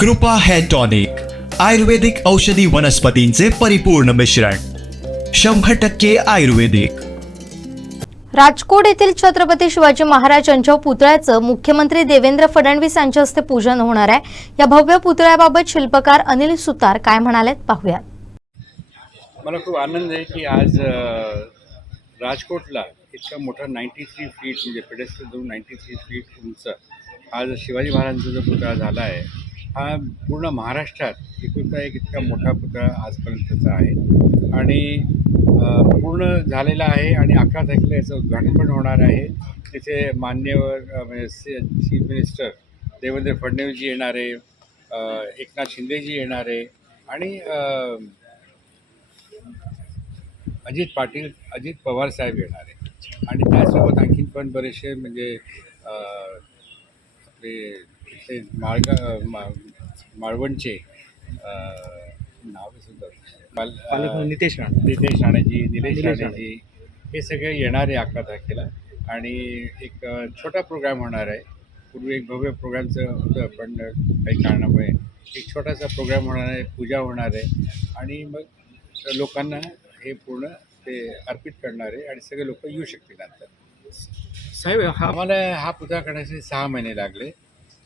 कृपा hair tonic आयुर्वेदिक औषधी वनस्पतींचे परिपूर्ण मिश्रण शंभर टक्के आयुर्वेदिक. राजकोट येथील छत्रपती शिवाजी महाराज यांच्या पुतळ्याचं मुख्यमंत्री देवेंद्र फडणवीस यांच्या हस्ते पूजन होणार आहे. या भव्य पुतळ्याबाबत शिल्पकार अनिल सुतार काय म्हणालेत पाहूयात. मला खूप आनंद आहे की आज राजकोटला इतका मोठा नाईंटी थ्री फीट म्हणजे पेडेस्ट्रल धरून नाईंटी थ्री फीट उंच हा जो शिवाजी महाराजांचा जो पुतळा झाला आहे हा पूर्ण महाराष्ट्रात एकुलता एक इतका मोठा पुतळा आजपर्यंतचा आहे. आणि पूर्ण झालेला आहे आणि अकरा तारखेला याचं उद्घाटन पण होणार आहे. तिथे मान्यवर म्हणजे चीफ मिनिस्टर देवेंद्र फडणवीसजी येणार आहे एकनाथ शिंदेजी येणार आहे आणि अजित पाटील अजित पवार साहेब येणार. आहे आणि त्यासोबत आणखीन पण बरेचसे म्हणजे आपले इथले माळगा मा माळवणचे अ, नावे सुद्धा. नितेश राणे. नितेश राणेजी निलेश राणेजी हे सगळे येणार आहे अकरा तारखेला आणि एक छोटा प्रोग्राम होणार आहे. पूर्वी एक भव्य प्रोग्रामचं होतं पण काही कारणामुळे एक छोटासा प्रोग्राम होणार आहे पूजा होणार आहे. आणि मग लोकांना हे पूर्ण ते अर्पित करणार आहे आणि सगळे लोक येऊ शकतील नंतर. साहेब हा आम्हाला हा पुतळा करण्यासाठी सहा महिने लागले.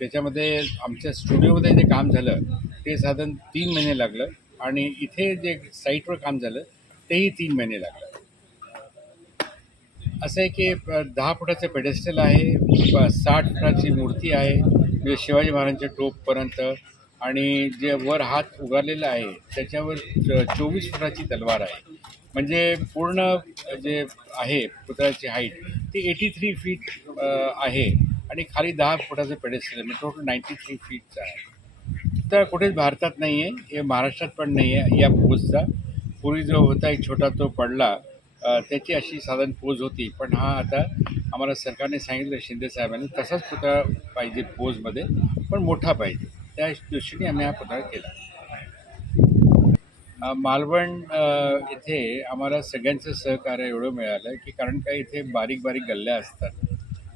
त्याच्यामध्ये आमच्या स्टुडिओमध्ये जे काम झालं ते साधारण तीन महिने लागलं आणि इथे जे साईटवर काम झालं तेही तीन महिने लागलं. असं आहे की दहा फुटाचं पेडेस्टल आहे साठ फुटाची मूर्ती आहे म्हणजे शिवाजी महाराजांच्या टोपपर्यंत आणि जे वर हात उगारलेला आहे त्याच्यावर च- चोवीस फुटाची तलवार आहे. म्हणजे पूर्ण जे आहे पुतळ्याची हाईट ती एटी थ्री फीट आहे. आणि खाली दहा फुटाचं पेडेस्टल आहे. म्हणजे टोटल नाईंटी थ्री फीटचं आहे. तर कुठेच भारतात नाही आहे हे महाराष्ट्रात पण नाही आहे या पोजचा पूर्वी जो होता एक छोटा तो पडला त्याची अशी साधारण पोज होती. पण हा आता आम्हाला सरकारने सांगितलं शिंदे साहेबांनी तसाच पुतळा पाहिजे पोजमध्ये पण मोठा पाहिजे. त्या दृष्टीने आम्ही हा पुतळा केला. मालवण इथे आम्हाला सगळ्यांचं सहकार्य एवढं मिळालं की कारण काय इथे बारीक बारीक गल्ल्या असतात.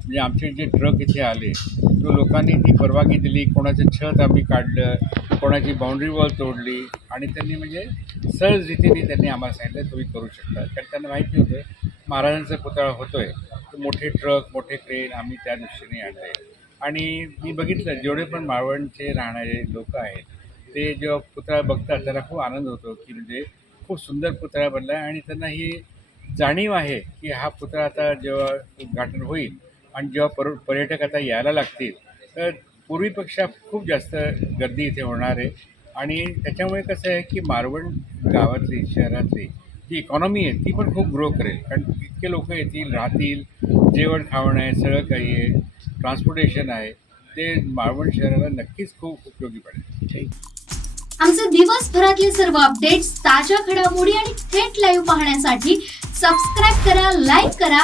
म्हणजे आमचे जे ट्रक इथे आले तो लोकांनी ती परवानगी दिली कोणाचं छत आम्ही काढलं कोणाची बाउंड्री वॉल तोडली आणि त्यांनी म्हणजे सहज रीतीने त्यांनी आम्हाला सांगितलं तुम्ही करू शकता. कारण त्यांना माहिती होतं महाराजांचा पुतळा होतो आहे मोठे ट्रक मोठे क्रेन आम्ही त्या दृष्टीने आणले आणि मी बघितलं जेवढे पण मालवणचे राहणारे लोक आहेत ते जेव्हा पुतळा बघतात त्यांना खूप आनंद होतो की म्हणजे खूप सुंदर पुतळा बनला आहे आणि त्यांना ही जाणीव आहे की हा पुतळा आता जेव्हा उद्घाटन होईल आणि जेव्हा पर पर्यटक आता यायला लागतील तर पूर्वीपेक्षा खूप जास्त गर्दी इथे होणार आहे. आणि त्याच्यामुळे कसं आहे की मारवण गावातली शहरातली जी इकॉनॉमी आहे ती पण खूप ग्रो करेल. कारण इतके लोक येतील राहतील जेवण खावण आहे सगळं काही आहे ट्रान्सपोर्टेशन आहे ते मारवण शहराला नक्कीच खूप उपयोगी पडेल. आमचे दिवसभरातले सर्व अपडेट्स ताज्या घडामोडी आणि थेट लाईव्ह पाहण्यासाठी सबस्क्राईब करा लाईक करा